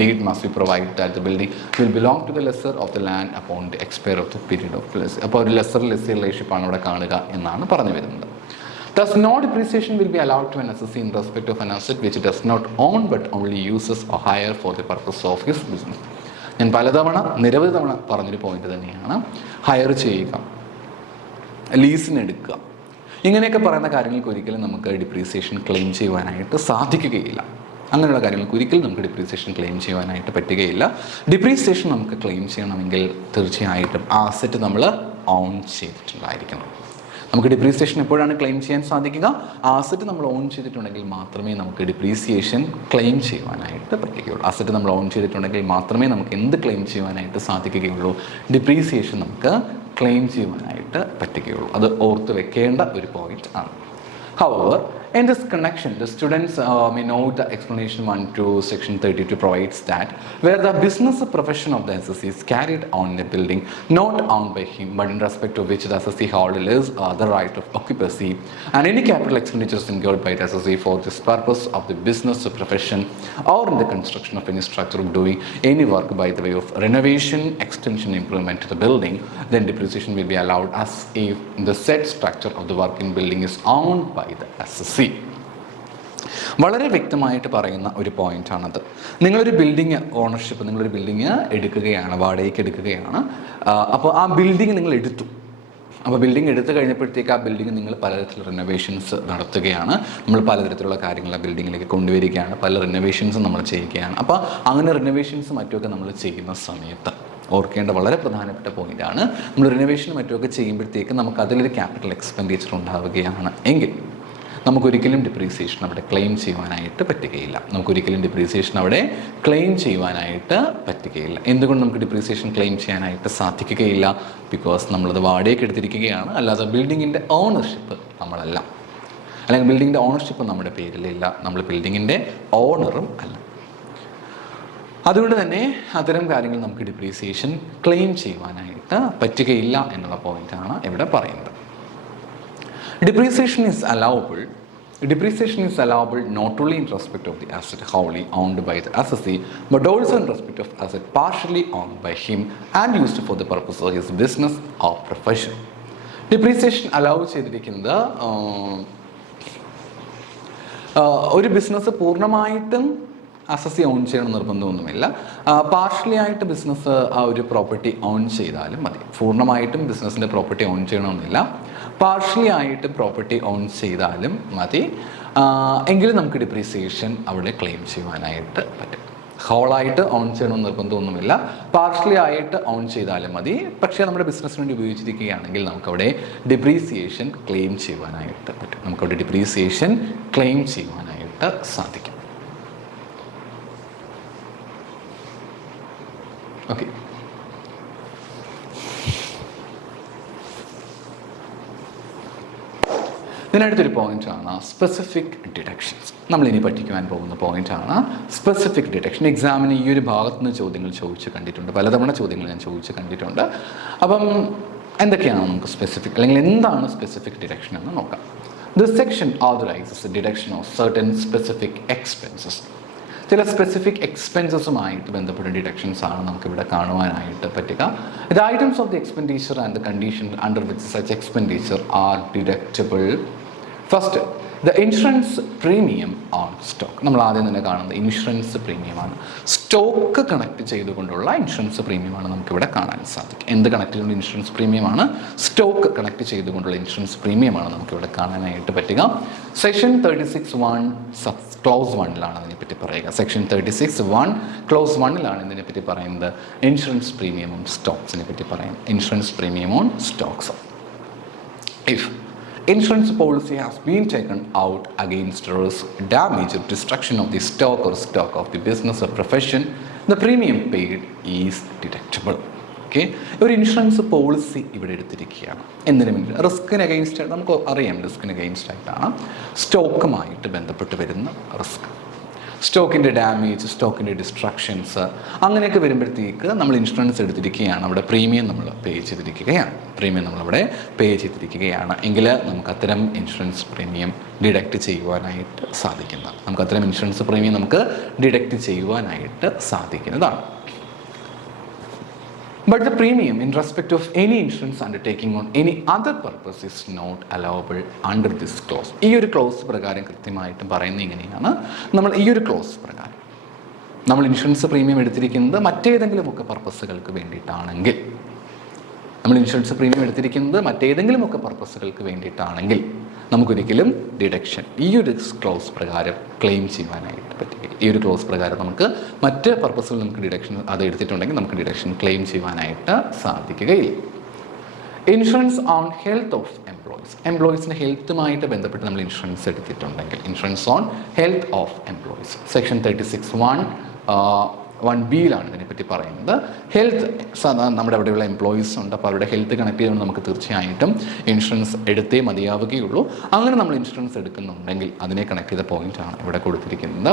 deed must be provided that the building will belong to the lessor of the land upon the expiry of the period of lessee. അപ്പോൾ ഒരു lesser lessee relationship ആണ് ഇവിടെ കാണുക എന്നാണ് പറഞ്ഞു വരുന്നത്. Thus, no depreciation will be allowed to an assessee in respect of an asset which does not own but only uses or hire for the purpose of his business. ഞാൻ നിരവധി തവണ പറഞ്ഞൊരു പോയിന്റ് തന്നെയാണ്. ഹയർ ചെയ്യുക, ലീസിന് എടുക്കുക, ഇങ്ങനെയൊക്കെ പറയുന്ന കാര്യങ്ങൾക്ക് ഒരിക്കലും നമുക്ക് ഡിപ്രീസിയേഷൻ ക്ലെയിം ചെയ്യുവാനായിട്ട് സാധിക്കുകയില്ല. അങ്ങനെയുള്ള കാര്യങ്ങൾക്ക് ഒരിക്കലും നമുക്ക് ഡിപ്രീസിയേഷൻ ക്ലെയിം ചെയ്യുവാനായിട്ട് പറ്റുകയില്ല. ഡിപ്രീസിയേഷൻ നമുക്ക് ക്ലെയിം ചെയ്യണമെങ്കിൽ തീർച്ചയായിട്ടും ആ അസറ്റ് നമ്മൾ ഓൺ ചെയ്തിട്ടുണ്ടായിരിക്കണം. നമുക്ക് ഡിപ്രീസിയേഷൻ എപ്പോഴാണ് ക്ലെയിം ചെയ്യാൻ സാധിക്കുക? ആ അസറ്റ് നമ്മൾ ഓൺ ചെയ്തിട്ടുണ്ടെങ്കിൽ മാത്രമേ നമുക്ക് ഡിപ്രീസിയേഷൻ ക്ലെയിം ചെയ്യുവാനായിട്ട് പറ്റുകയുള്ളൂ. അസറ്റ് നമ്മൾ ഓൺ ചെയ്തിട്ടുണ്ടെങ്കിൽ മാത്രമേ നമുക്ക് എന്ത് ക്ലെയിം ചെയ്യുവാനായിട്ട് സാധിക്കുകയുള്ളൂ? ഡിപ്രീസിയേഷൻ നമുക്ക് ക്ലെയിം ചെയ്യുവാനായിട്ട് പറ്റുകയുള്ളൂ. അത് ഓർത്ത് വെക്കേണ്ട ഒരു പോയിന്റ് ആണ്. However, in this connection, the students may note the explanation 1 to section 32 provides that where the business profession of the assessee is carried on in a building not owned by him, but in respect of which the assessee holds the right of occupancy, and any capital expenditures incurred by the assessee for this purpose of the business profession or in the construction of any structure of doing any work by the way of renovation, extension, improvement to the building, then depreciation will be allowed as if the said structure of the work in building is owned by the assessee. വളരെ വ്യക്തമായിട്ട് പറയുന്ന ഒരു പോയിന്റാണത്. നിങ്ങളൊരു building ownership, നിങ്ങളൊരു building എടുക്കുകയാണ്, വാടകയ്ക്ക് എടുക്കുകയാണ്. അപ്പോൾ ആ ബിൽഡിങ് നിങ്ങൾ എടുത്തു. അപ്പോൾ ബിൽഡിംഗ് എടുത്തു കഴിഞ്ഞപ്പോഴത്തേക്ക് ആ ബിൽഡിംഗ് നിങ്ങൾ പലതരത്തിലുള്ള റിനോവേഷൻസ് നടത്തുകയാണ്. നമ്മൾ പലതരത്തിലുള്ള കാര്യങ്ങൾ ആ ബിൽഡിങ്ങിലേക്ക് കൊണ്ടുവരികയാണ്, പല റിനോവേഷൻസും നമ്മൾ ചെയ്യുകയാണ്. അപ്പോൾ അങ്ങനെ റിനോവേഷൻസ് മറ്റുമൊക്കെ നമ്മൾ ചെയ്യുന്ന സമയത്ത് ഓർക്കേണ്ട വളരെ പ്രധാനപ്പെട്ട പോയിന്റാണ്, നമ്മൾ റിനോവേഷനും മറ്റുമൊക്കെ ചെയ്യുമ്പോഴത്തേക്ക് നമുക്ക് അതിലൊരു ക്യാപിറ്റൽ എക്സ്പെൻഡിച്ചർ ഉണ്ടാവുകയാണ് എങ്കിൽ നമുക്കൊരിക്കലും ഡിപ്രീസിയേഷൻ അവിടെ ക്ലെയിം ചെയ്യുവാനായിട്ട് പറ്റുകയില്ല. എന്തുകൊണ്ട് നമുക്ക് ഡിപ്രീസിയേഷൻ ക്ലെയിം ചെയ്യാനായിട്ട് സാധിക്കുകയില്ല? ബിക്കോസ് നമ്മളത് വാടകയ്ക്ക് എടുത്തിരിക്കുകയാണ്, അല്ലാതെ ബിൽഡിങ്ങിൻ്റെ ഓണർഷിപ്പ് നമ്മളല്ല, അല്ലെങ്കിൽ ബിൽഡിങ്ങിൻ്റെ ഓണർഷിപ്പ് നമ്മുടെ പേരിലില്ല, നമ്മൾ ബിൽഡിങ്ങിൻ്റെ ഓണറും അല്ല. അതുകൊണ്ട് തന്നെ അത്തരം കാര്യങ്ങൾ നമുക്ക് ഡിപ്രീസിയേഷൻ ക്ലെയിം ചെയ്യുവാനായിട്ട് പറ്റുകയില്ല എന്നുള്ള പോയിന്റാണ് ഇവിടെ പറയുന്നത്. Depreciation is allowable not only in respect of the asset wholly owned by the assessee, but also in respect of asset partially owned by him and used for the purpose of his business or profession. Depreciation allow ചെയ്തിരിക്കുന്നത് ഒരു business പൂർണ്ണമായിട്ടും assessee on ചെയ്യണം നിർബന്ധമൊന്നുമില്ല. Partially ആയിട്ട് business ആ ഒരു property on ചെയ്താലും മതി. പൂർണ്ണമായിട്ടും ബിസിനസ്സിൻ്റെ പ്രോപ്പർട്ടി ഓൺ ചെയ്യണമെന്നില്ല, പാർഷ്യലി ആയിട്ട് പ്രോപ്പർട്ടി ഓൺ ചെയ്താലും മതി. എങ്കിലും നമുക്ക് ഡിപ്രീസിയേഷൻ അവിടെ ക്ലെയിം ചെയ്യുവാനായിട്ട് പറ്റും. ഹോളായിട്ട് ഓൺ ചെയ്യണമെന്ന് നിർബന്ധമൊന്നുമില്ല, പാർഷ്യലി ആയിട്ട് ഓൺ ചെയ്താലും മതി. പക്ഷേ നമ്മുടെ ബിസിനസ്സിന് വേണ്ടി ഉപയോഗിച്ചിരിക്കുകയാണെങ്കിൽ നമുക്കവിടെ ഡിപ്രീസിയേഷൻ ക്ലെയിം ചെയ്യുവാനായിട്ട് പറ്റും. നമുക്കവിടെ ഡിപ്രീസിയേഷൻ ക്ലെയിം ചെയ്യുവാനായിട്ട് സാധിക്കും. ഓക്കെ, ഇതിനടുത്തൊരു പോയിന്റാണ് സ്പെസിഫിക് ഡിഡക്ഷൻസ്. നമ്മളിനി പഠിക്കുവാൻ പോകുന്ന പോയിന്റാണ് സ്പെസിഫിക് ഡിഡക്ഷൻ. എക്സാമിന് ഈ ഒരു ഭാഗത്ത് നിന്ന് ചോദ്യങ്ങൾ ചോദിച്ച് കണ്ടിട്ടുണ്ട്, പലതവണ ചോദ്യങ്ങൾ ഞാൻ ചോദിച്ച് കണ്ടിട്ടുണ്ട്. അപ്പം എന്തൊക്കെയാണ് നമുക്ക് സ്പെസിഫിക്, അല്ലെങ്കിൽ എന്താണ് സ്പെസിഫിക് ഡിഡക്ഷൻ എന്ന് നോക്കാം. This section authorises deduction of certain specific expenses. ചില സ്പെസിഫിക് എക്സ്പെൻസസുമായിട്ട് ബന്ധപ്പെട്ട ഡിഡക്ഷൻസ് ആണ് നമുക്കിവിടെ കാണുവാനായിട്ട് പറ്റുക. The items of the expenditure and the condition under which such expenditure are deductible. First, the insurance premium on stock. നമ്മൾ ആദ്യം തന്നെ കാണുന്നത് ഇൻഷുറൻസ് പ്രീമിയമാണ്. സ്റ്റോക്ക് കണക്ട് ചെയ്തുകൊണ്ടുള്ള ഇൻഷുറൻസ് പ്രീമിയമാണ് നമുക്കിവിടെ കാണാൻ സാധിക്കും. എന്ത് കണക്ട് ചെയ്തുകൊണ്ട് ഇൻഷുറൻസ് പ്രീമിയമാണ്? സ്റ്റോക്ക് കണക്ട് ചെയ്തുകൊണ്ടുള്ള ഇൻഷുറൻസ് പ്രീമിയമാണ് നമുക്കിവിടെ കാണാനായിട്ട് പറ്റുക. സെക്ഷൻ 36(1) ക്ലോസ് 1ലാണ് ഇതിനെപ്പറ്റി പറയുക. സെക്ഷൻ 36(1) ക്ലോസ് 1ലാണ് ഇതിനെപ്പറ്റി പറയുന്നത്. ഇൻഷുറൻസ് പ്രീമിയം ഓൺ സ്റ്റോക്സിനെ പറ്റി പറയുന്നത്. Insurance premium on stocks. If insurance policy has been taken out against risk, damage or destruction of the stock or stock of the business or profession, the premium paid is deductible. Okay, ഒരു insurance policy ഇവിടെ എടുത്തിരിക്കുകയാണ്. എന്തിനു വേണ്ടി? റിസ്കിന് against ആയിട്ട്. നമുക്ക് അറിയാം റിസ്കിന് against ആയിട്ടാണ് സ്റ്റോക്കുമായിട്ട് ബന്ധപ്പെട്ട് വരുന്ന റിസ്ക്. സ്റ്റോക്കിൻ്റെ ഡാമേജ്, സ്റ്റോക്കിൻ്റെ ഡിസ്ട്രക്ഷൻസ്, അങ്ങനെയൊക്കെ വരുമ്പോഴത്തേക്ക് നമ്മൾ ഇൻഷുറൻസ് എടുത്തിരിക്കുകയാണ്. അവിടെ പ്രീമിയം നമ്മൾ പേ ചെയ്തിരിക്കുകയാണ്. പ്രീമിയം നമ്മളവിടെ പേ ചെയ്തിരിക്കുകയാണ് എങ്കിൽ നമുക്ക് അത്തരം ഇൻഷുറൻസ് പ്രീമിയം ഡിഡക്റ്റ് ചെയ്യുവാനായിട്ട് സാധിക്കുന്നതാണ്. നമുക്ക് അത്തരം ഇൻഷുറൻസ് പ്രീമിയം നമുക്ക് ഡിഡക്റ്റ് ചെയ്യുവാനായിട്ട് സാധിക്കുന്നതാണ്. But the premium in respect of any insurance undertaking on any other purpose is not allowable under this clause. ഈ ഒരു ക്ലോസ് പ്രകാരം കൃത്യമായിട്ടും പറയുന്നത് ഇങ്ങനെയാണ്. നമ്മൾ ഈ ഒരു ക്ലോസ് പ്രകാരം നമ്മൾ ഇൻഷുറൻസ് പ്രീമിയം എടുത്തിരിക്കുന്നത് മറ്റേതെങ്കിലുമൊക്കെ പർപ്പസുകൾക്ക് വേണ്ടിയിട്ടാണെങ്കിൽ, നമ്മൾ ഇൻഷുറൻസ് പ്രീമിയം എടുത്തിരിക്കുന്നത് മറ്റേതെങ്കിലുമൊക്കെ പർപ്പസുകൾക്ക് വേണ്ടിയിട്ടാണെങ്കിൽ നമുക്കൊരിക്കലും ഡിഡക്ഷൻ ഈ ഒരു ക്ലോസ് പ്രകാരം ക്ലെയിം ചെയ്യുവാനായിട്ട് പറ്റുകയില്ല. ഈ ഒരു ക്ലോസ് പ്രകാരം നമുക്ക് മറ്റ് പർപ്പസുകൾ നമുക്ക് ഡിഡക്ഷൻ അത് എടുത്തിട്ടുണ്ടെങ്കിൽ നമുക്ക് ഡിഡക്ഷൻ ക്ലെയിം ചെയ്യുവാനായിട്ട് സാധിക്കുകയില്ല. Insurance on health of employees. എംപ്ലോയീസിൻ്റെ ഹെൽത്തുമായിട്ട് ബന്ധപ്പെട്ട് നമ്മൾ ഇൻഷുറൻസ് എടുത്തിട്ടുണ്ടെങ്കിൽ, insurance on health of employees section 36(1)(1)(b)ലാണ് ഇതിനെപ്പറ്റി പറയുന്നത്. ഹെൽത്ത്, നമ്മുടെ അവിടെയുള്ള എംപ്ലോയീസ് ഉണ്ട്, അപ്പോൾ അവരുടെ ഹെൽത്ത് കണക്ട് ചെയ്തുകൊണ്ട് നമുക്ക് തീർച്ചയായിട്ടും ഇൻഷുറൻസ് എടുത്തേ മതിയാവുകയുള്ളൂ. അങ്ങനെ നമ്മൾ ഇൻഷുറൻസ് എടുക്കുന്നുണ്ടെങ്കിൽ അതിനെ കണക്ട് ചെയ്ത പോയിന്റാണ് ഇവിടെ കൊടുത്തിരിക്കുന്നത്.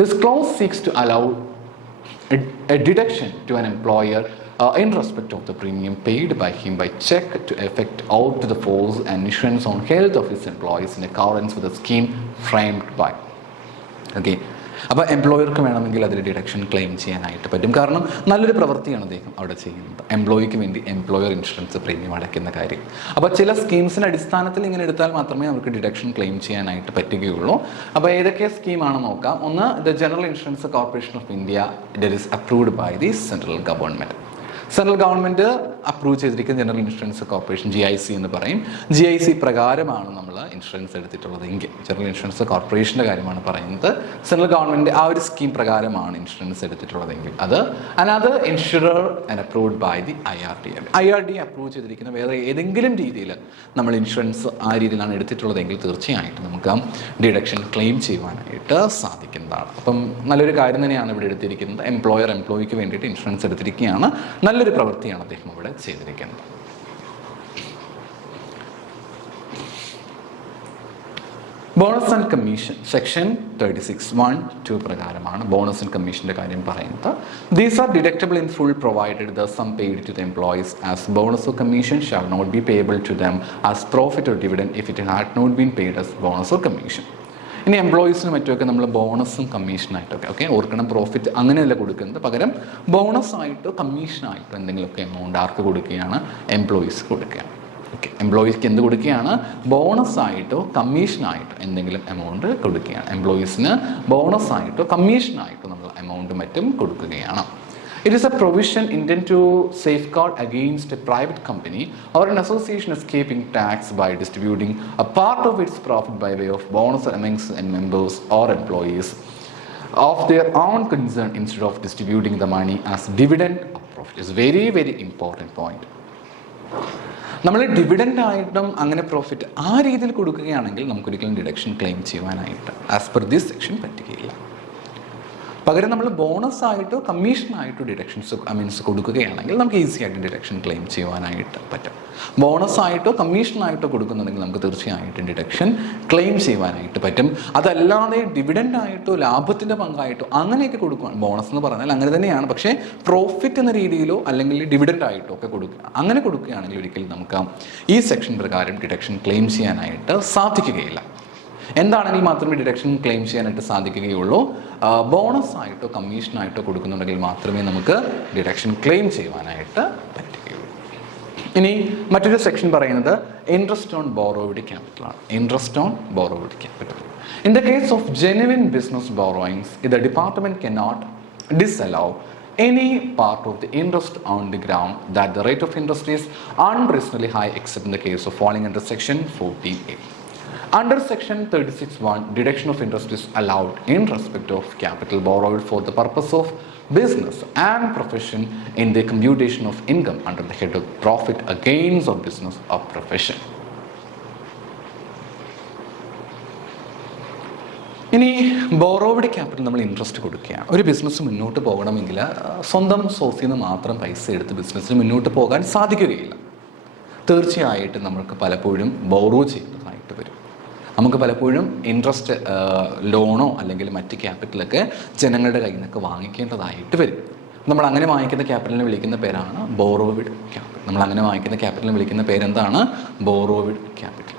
This clause seeks to allow a deduction to an employer in respect of the premium paid by him by check to effect out to the force and insurance on health of his employees in accordance with the scheme framed by. Okay, അപ്പോൾ എംപ്ലോയർക്ക് വേണമെങ്കിൽ അതിൽ deduction claim ചെയ്യാനായിട്ട് പറ്റും. കാരണം നല്ലൊരു പ്രവൃത്തിയാണ് അദ്ദേഹം അവിടെ ചെയ്യുന്നത്, എംപ്ലോയിക്ക് വേണ്ടി എംപ്ലോയർ ഇൻഷുറൻസ് പ്രീമിയം അടയ്ക്കുന്ന കാര്യം. അപ്പോൾ ചില സ്കീംസിൻ്റെ അടിസ്ഥാനത്തിൽ ഇങ്ങനെ എടുത്താൽ മാത്രമേ അവർക്ക് ഡിഡക്ഷൻ ക്ലെയിം ചെയ്യാനായിട്ട് പറ്റുകയുള്ളൂ. അപ്പോൾ ഏതൊക്കെ സ്കീമാണ് നോക്കാം. ഒന്ന്, the General insurance Corporation of India, that is approved by the central government. Central government approve ചെയ്തിരിക്കുന്ന ജനറൽ ഇൻഷുറൻസ് കോർപ്പറേഷൻ, GIC എന്ന് പറയും. GIC പ്രകാരമാണ് നമ്മൾ ഇൻഷുറൻസ് എടുത്തിട്ടുള്ളതെങ്കിൽ, ജനറൽ ഇൻഷുറൻസ് കോർപ്പറേഷൻ്റെ കാര്യമാണ് പറയുന്നത്, സെൻട്രൽ ഗവൺമെൻറ് ആ ഒരു സ്കീം പ്രകാരമാണ് ഇൻഷുറൻസ് എടുത്തിട്ടുള്ളതെങ്കിൽ അത് another insurer and approved by the IRD അപ്രൂവ് ചെയ്തിരിക്കുന്ന വേറെ ഏതെങ്കിലും രീതിയിൽ നമ്മൾ ഇൻഷുറൻസ് ആ രീതിയിലാണ് എടുത്തിട്ടുള്ളതെങ്കിൽ തീർച്ചയായിട്ടും നമുക്ക് ഡിഡക്ഷൻ ക്ലെയിം ചെയ്യുവാനായിട്ട് സാധിക്കുന്നതാണ്. അപ്പം നല്ലൊരു കാര്യം തന്നെയാണ് ഇവിടെ എടുത്തിരിക്കുന്നത്. എംപ്ലോയർ എംപ്ലോയിക്ക് വേണ്ടിയിട്ട് ഇൻഷുറൻസ് എടുത്തിരിക്കുകയാണ്. നല്ലൊരു പ്രവൃത്തിയാണ് അദ്ദേഹം ഇവിടെ ചെയ്തിരിക്കുന്നത്. ബോണസ് ആൻഡ് കമ്മീഷൻ സെക്ഷൻ 36(1)(2) പ്രകാരമാണ് ബോണസ് ആൻഡ് കമ്മീഷൻ്റെ കാര്യം പറയുന്നത്. These are deductible in full provided the sum paid to the employees as bonus or commission shall not be payable to them as profit or dividend if it had not been paid as bonus or commission. ഇനി എംപ്ലോയീസിന് മറ്റുമൊക്കെ നമ്മൾ ബോണസും കമ്മീഷനായിട്ടൊക്കെ ഓർക്കണം, profit അങ്ങനെയല്ല കൊടുക്കുന്നത്, പകരം ബോണസായിട്ടോ കമ്മീഷനായിട്ടോ എന്തെങ്കിലുമൊക്കെ amount ആർക്ക് കൊടുക്കുകയാണ്? എംപ്ലോയീസ് കൊടുക്കുകയാണ്. ഓക്കെ, എംപ്ലോയീസ്ക്ക് എന്ത് കൊടുക്കുകയാണ്? ബോണസായിട്ടോ കമ്മീഷനായിട്ടോ എന്തെങ്കിലും എമൗണ്ട് കൊടുക്കുകയാണ്. എംപ്ലോയീസിന് ബോണസായിട്ടോ കമ്മീഷനായിട്ടോ നമ്മൾ എമൗണ്ടും മറ്റും കൊടുക്കുകയാണ്. It is a provision intended to safeguard against a private company or an association escaping tax by distributing a part of its profit by way of bonus amongst members or employees of their own concern instead of distributing the money as dividend or profit. It's very, very important point. നമ്മൾ dividend ആയിട്ടും അങ്ങനെ profit ആ രീതിയിൽ കൊടുക്കുകയാണെങ്കിൽ നമുക്കൊരിക്കലും deduction claim ചെയ്യുവാനായിട്ട് as per this section പറ്റുകയില്ല. പകരം നമ്മൾ ബോണസായിട്ടോ കമ്മീഷനായിട്ടോ ഡിഡക്ഷൻസ് കൊടുക്കുകയാണെങ്കിൽ നമുക്ക് ഈസി ആയിട്ട് ഡിഡക്ഷൻ ക്ലെയിം ചെയ്യുവാനായിട്ട് പറ്റും. ബോണസായിട്ടോ കമ്മീഷനായിട്ടോ കൊടുക്കുന്നുണ്ടെങ്കിൽ നമുക്ക് തീർച്ചയായിട്ടും ഡിഡക്ഷൻ ക്ലെയിം ചെയ്യുവാനായിട്ട് പറ്റും. അതല്ലാതെ ഡിവിഡൻ്റായിട്ടോ ലാഭത്തിൻ്റെ പങ്കായിട്ടോ അങ്ങനെയൊക്കെ കൊടുക്കുകയാണ്. ബോണസ് എന്ന് പറഞ്ഞാൽ അങ്ങനെ തന്നെയാണ്, പക്ഷേ പ്രോഫിറ്റ് എന്ന രീതിയിലോ അല്ലെങ്കിൽ ഡിവിഡൻ്റായിട്ടോ ഒക്കെ കൊടുക്കുക, അങ്ങനെ കൊടുക്കുകയാണെങ്കിൽ ഒരിക്കലും നമുക്ക് ഈ സെക്ഷൻ പ്രകാരം ഡിഡക്ഷൻ ക്ലെയിം ചെയ്യാനായിട്ട് സാധിക്കുകയില്ല. എന്താണെങ്കിൽ മാത്രമേ ഡിഡക്ഷൻ ക്ലെയിം ചെയ്യാനായിട്ട് സാധിക്കുകയുള്ളൂ. ബോണസ് ആയിട്ടോ കമ്മീഷനായിട്ടോ കൊടുക്കുന്നുണ്ടെങ്കിൽ മാത്രമേ നമുക്ക് ഡിഡക്ഷൻ ക്ലെയിം ചെയ്യുവാനായിട്ട് പറ്റുകയുള്ളൂ. ഇനി മറ്റൊരു സെക്ഷൻ പറയുന്നത് ഇൻട്രസ്റ്റ് ഓൺ ബോറോവ്ഡ് ക്യാപിറ്റൽ ആണ്. Interest on borrowed capital. In the case of genuine business borrowings the department cannot disallow any part of the interest on the ground that the rate of interest is unreasonably high except in the case of falling under section 14A. Under section 36(1), deduction of interest is allowed in respect of capital borrowed for the purpose of business and profession in the computation of income under the head of profit or gains of business or profession. ഇനി borrowed capital നമ്മൾ interest കൊടുക്കുകയാണ്. ഒരു business മുന്നോട്ട് പോകണമെങ്കിൽ സ്വന്തം സോഴ്സിൽ നിന്ന് മാത്രം പൈസ എടുത്ത് ബിസിനസ്സിന് മുന്നോട്ട് പോകാൻ സാധിക്കുകയില്ല. തീർച്ചയായിട്ടും നമ്മൾക്ക് പലപ്പോഴും ബോറോ ചെയ്യേണ്ടതായിട്ട് വരും. നമുക്ക് പലപ്പോഴും ഇൻട്രസ്റ്റ് ലോണോ അല്ലെങ്കിൽ മറ്റ് ക്യാപിറ്റലൊക്കെ ജനങ്ങളുടെ കയ്യിൽ നിന്നൊക്കെ വാങ്ങിക്കേണ്ടതായിട്ട് വരും. നമ്മൾ അങ്ങനെ വാങ്ങിക്കുന്ന ക്യാപിറ്റലിനെ വിളിക്കുന്ന പേരാണ് ബോറോവിഡ് ക്യാപിറ്റൽ. നമ്മൾ അങ്ങനെ വാങ്ങിക്കുന്ന ക്യാപിറ്റലിനെ വിളിക്കുന്ന പേരെന്താണ്? ബോറോവിഡ് ക്യാപിറ്റൽ.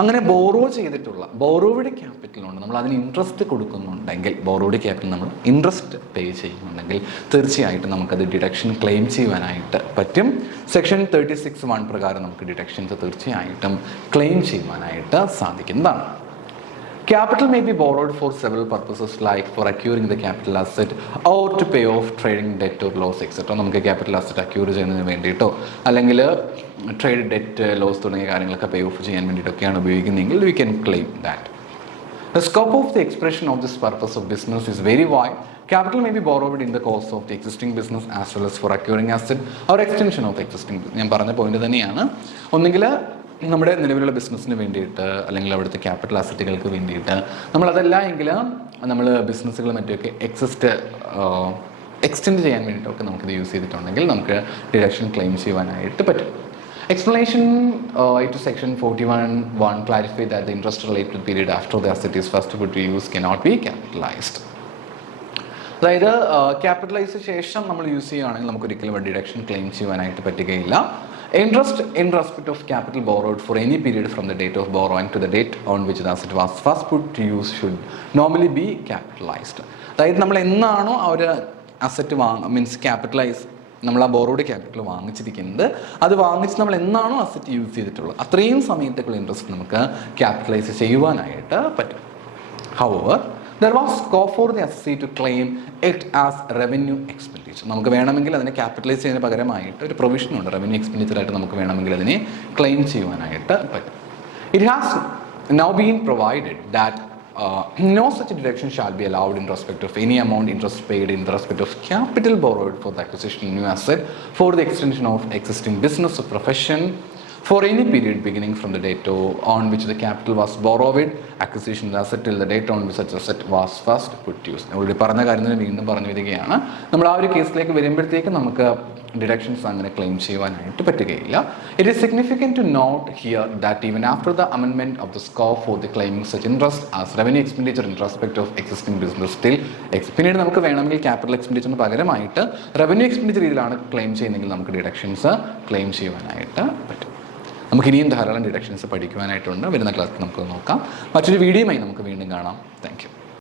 അങ്ങനെ ബോറോ ചെയ്തിട്ടുള്ള ബോറോവിഡ് ക്യാപിറ്റലുണ്ട് നമ്മൾ അതിന് ഇൻട്രസ്റ്റ് കൊടുക്കുന്നുണ്ടെങ്കിൽ, ബോറോവിഡ് ക്യാപിറ്റൽ നമ്മൾ ഇൻട്രസ്റ്റ് പേ ചെയ്യുന്നുണ്ടെങ്കിൽ തീർച്ചയായിട്ടും നമുക്കത് ഡിഡക്ഷൻ ക്ലെയിം ചെയ്യുവാനായിട്ട് പറ്റും. സെക്ഷൻ 36(1) പ്രകാരം നമുക്ക് ഡിഡക്ഷൻസ് തീർച്ചയായിട്ടും ക്ലെയിം ചെയ്യുവാനായിട്ട് സാധിക്കുന്നതാണ്. Capital may be borrowed for several purposes like for acquiring the capital asset or to pay off trading debt or loss etc. നമുക്ക് ക്യാപിറ്റൽ അസറ്റ് അക്യൂർ ചെയ്യുന്നതിന് വേണ്ടിയിട്ടോ അല്ലെങ്കിൽ ട്രേഡ് ഡെറ്റ് ലോസ് തുടങ്ങിയ കാര്യങ്ങളൊക്കെ പേ ഓഫ് ചെയ്യാൻ വേണ്ടിയിട്ടൊക്കെയാണ് ഉപയോഗിക്കുന്നതെങ്കിൽ we can claim that. The scope of the expression of this purpose of business is very wide. Capital may be borrowed in the course of the existing business as well as for acquiring asset or extension of the existing business. ഞാൻ പറഞ്ഞ point തന്നെയാണ്. ഒന്നുകിൽ നമ്മുടെ നിലവിലുള്ള ബിസിനസ്സിന് വേണ്ടിയിട്ട് അല്ലെങ്കിൽ അവിടുത്തെ ക്യാപിറ്റൽ അസറ്റുകൾക്ക് വേണ്ടിയിട്ട് നമ്മളതല്ല എങ്കിൽ നമ്മൾ ബിസിനസ്സുകൾ മറ്റൊക്കെ എക്സ്റ്റെൻഡ് ചെയ്യാൻ വേണ്ടിയിട്ടൊക്കെ നമുക്കിത് യൂസ് ചെയ്തിട്ടുണ്ടെങ്കിൽ നമുക്ക് ഡിഡക്ഷൻ ക്ലെയിം ചെയ്യുവാനായിട്ട് പറ്റും. Explanation to section 41(1) clarify that the interest related period after the asset is first put to use cannot be capitalized. അതായത് ക്യാപിറ്റലൈസ് ശേഷം നമ്മൾ യൂസ് ചെയ്യുകയാണെങ്കിൽ നമുക്കൊരിക്കലും ഡിഡക്ഷൻ ക്ലെയിം ചെയ്യുവാനായിട്ട് പറ്റുകയില്ല. Interest in respect of capital borrowed for any period from the date of borrowing to the date on which the asset was first put to use should normally be capitalized. അതായത് നമ്മൾ എന്നാണോ ആ ഒരു asset capitalise നമ്മൾ ആ borrowed capital വാങ്ങിച്ചിരിക്കുന്നത്, അത് വാങ്ങിച്ച് നമ്മൾ എന്നാണോ അസറ്റ് യൂസ് ചെയ്തിട്ടുള്ളത് അത്രയും സമയത്തേക്കുള്ള ഇൻട്രസ്റ്റ് നമുക്ക് ക്യാപിറ്റലൈസ് ചെയ്യുവാനായിട്ട് പറ്റും. However, there was scope for the HSST to claim it as revenue expenditure. നമുക്ക് വേണമെങ്കിൽ അതിനെ ക്യാപിറ്റലൈസ് ചെയ്യുന്നതിന് പകരമായിട്ട് ഒരു പ്രൊവിഷൻ ഉണ്ട്, റവന്യൂ എക്സ്പെൻഡിച്ചർ ആയിട്ട് നമുക്ക് വേണമെങ്കിൽ അതിനെ ക്ലെയിം ചെയ്യുവാനായിട്ട് പറ്റും. It has now been provided that no such deduction shall be allowed in respect of any amount interest paid in respect of capital borrowed for the acquisition of new asset for the extension of existing business or profession for any period beginning from the date on which the capital was borrowed, acquisition of the asset till the date on which such asset was first put to use. നമ്മൾ പറഞ്ഞ കാര്യത്തിന് വീണ്ടും പറഞ്ഞു വരികയാണ്. നമ്മൾ ആ ഒരു കേസിലേക്ക് വരുമ്പോഴത്തേക്ക് നമുക്ക് ഡിഡക്ഷൻസ് അങ്ങനെ ക്ലെയിം ചെയ്യുവാനായിട്ട് പറ്റുകയില്ല. It is significant to note here that even after the amendment of the scope for the claiming such interest as revenue expenditure in respect of existing business still പിന്നീട് നമുക്ക് വേണമെങ്കിൽ ക്യാപിറ്റൽ എക്സ്പെൻഡിച്ചറിന് പകരമായിട്ട് revenue expenditure രീതിയിലാണ് claim ചെയ്യുന്നതെങ്കിൽ നമുക്ക് deductions claim ചെയ്യുവാനായിട്ട് പറ്റും. നമുക്ക് ഇനിയും ധാരാളം ഡിഡക്ഷൻസ് പഠിക്കുവാനായിട്ടുണ്ട്. വരുന്ന ക്ലാസ്സിൽ നമുക്ക് നോക്കാം. മറ്റൊരു വീഡിയോയുമായി നമുക്ക് വീണ്ടും കാണാം. Thank you.